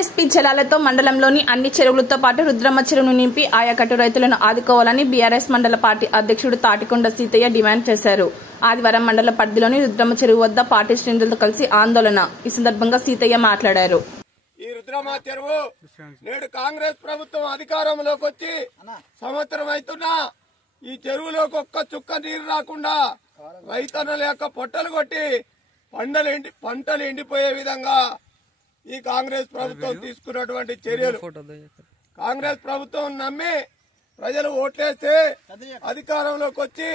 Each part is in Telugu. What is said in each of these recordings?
ఆర్ఎస్పీ జలాలతో మండలంలోని అన్ని చెరువులతో పాటు రుద్రమ్మ చెరువును నింపి ఆయకట్టు రైతులను ఆదుకోవాలని బీఆర్ఎస్ మండల పార్టీ అధ్యక్షుడు తాటికొండ సీతయ్య డిమాండ్ చేశారు. ఆదివారం మండల పరిధిలోని రుద్రమ్మ చెరువు వద్ద పార్టీ శ్రేణులతో కలిసి ఆందోళన. ఈ సందర్భంగా సీతయ్య మాట్లాడారు. ఈ రుద్రమ్మ చెరువు నేడు కాంగ్రెస్ ప్రభుత్వం అధికారంలోకి వచ్చి సంవత్సరం అవుతున్నా ఈ చెరువులోకి ఒక్క చుక్క నీరు రాకుండా రైతన్నల యొక్క పొట్టలు కొట్టి పంటలు ఎండిపోయే విధంగా ఈ కాంగ్రెస్ ప్రభుత్వం తీసుకున్నటువంటి చర్యలు. కాంగ్రెస్ ప్రభుత్వం నమ్మి ప్రజలు ఓట్లేస్తే అధికారంలోకి వచ్చి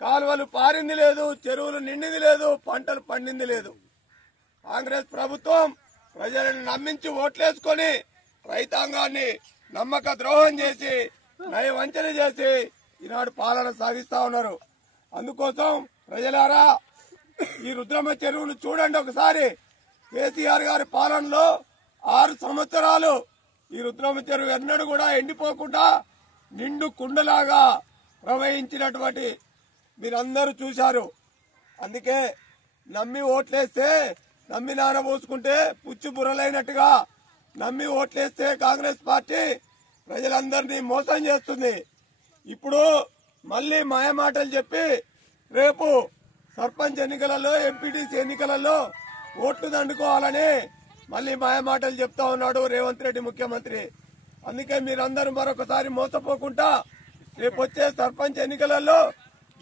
కాలువలు పారింది లేదు, చెరువులు నిండింది లేదు, పంటలు పండింది లేదు. కాంగ్రెస్ ప్రభుత్వం ప్రజలను నమ్మించి ఓట్లేసుకొని రైతాంగాన్ని నమ్మక ద్రోహం చేసి నయవంచన చేసి ఈనాడు పాలన సాగిస్తా ఉన్నారు. అందుకోసం ప్రజలారా ఈ రుద్రమ్మ చెరువును చూడండి ఒకసారి. కేసీఆర్ గారి పాలనలో 6 సంవత్సరాలు ఈ రుద్రమ్మ చెరువు ఎన్నడూ కూడా ఎండిపోకుండా నిండు కుండలాగా ప్రవహించినటువంటి మీరందరూ చూశారు. అందుకే నమ్మి ఓట్లేస్తే నమ్మి నానబోసుకుంటే పుచ్చు బుర్రలైనట్టుగా నమ్మి ఓట్లేస్తే కాంగ్రెస్ పార్టీ ప్రజలందరినీ మోసం చేస్తుంది. ఇప్పుడు మళ్లీ మాయమాటలు చెప్పి రేపు సర్పంచ్ ఎన్నికలలో ఎంపీటీసీ ఎన్నికలలో ఓట్లు దండుకోవాలని మళ్లీ మాయమాటలు చెప్తా ఉన్నాడు రేవంత్ రెడ్డి ముఖ్యమంత్రి. అందుకే మీరందరూ మరొకసారి మోసపోకుండా రేపు వచ్చే సర్పంచ్ ఎన్నికలలో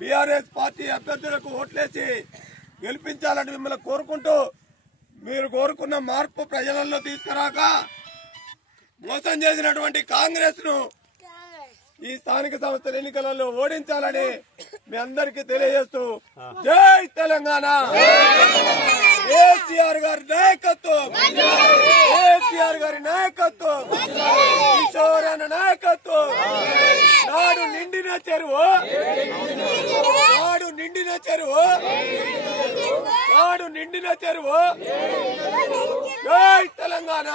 బీఆర్ఎస్ పార్టీ అభ్యర్థులకు ఓట్లేసి గెలిపించాలని మిమ్మల్ని కోరుకుంటూ మీరు కోరుకున్న మార్పు ప్రజలలో తీసుకురాక మోసం చేసినటువంటి కాంగ్రెస్ ను ఈ స్థానిక సంస్థల ఎన్నికలలో ఓడించాలని మీ అందరికీ తెలియజేస్తూ జై తెలంగాణ, కేసీఆర్ గారి నాయకత్వం, కేసీఆర్ గారి నాయకత్వం, కిషోర్ అన్న నాయకత్వం. నాడు నిండిన చెరువు, నాడు నిండిన చెరువు, నాడు నిండిన చెరువు. జై తెలంగాణ.